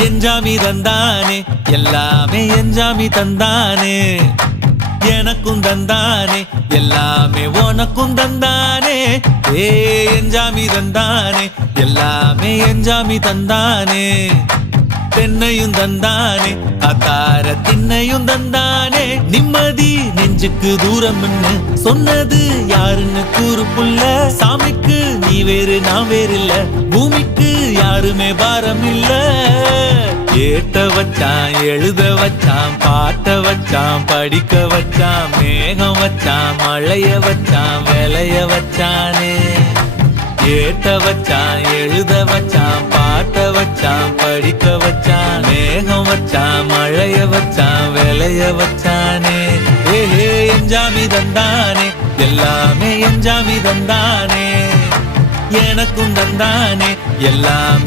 எஞ்சாமி தந்தானே எல்லாமே எஞ்சாமி தந்தானே எனக்கும் தந்தானே எல்லாமே உனக்கும் தந்தானே ஏ எஞ்சாமி தந்தானே எல்லாமே எஞ்சாமி தந்தானே தென்னையும் தந்தானே அத்தார திண்ணையும் தந்தானே நிம்மதி நெஞ்சுக்கு தூரம் சொன்னது யாருன்னு கூறு புள்ள சாமிக்கு நீ வேறு நான் வேறு இல்ல பூமிக்கு யாருமே பாரம் இல்ல ஏத்த வச்சான் எழுத வச்சான் பாட்ட வச்சான் படிக்க வச்சான் மேகம் வச்சான் மழைய வச்சான் விளைய வச்சானே ஏத்த வச்சான் எழுத வச்சான் பாட்ட வச்சான் படிக்க வச்சான் மேகம் வச்சான் மழைய வச்சான் விளைய வச்சானே ஏஹே எஞ்சாமி தந்தானே எல்லாமே எஞ்சாமி தந்தானே எனக்கும் தந்தானே எல்லாமே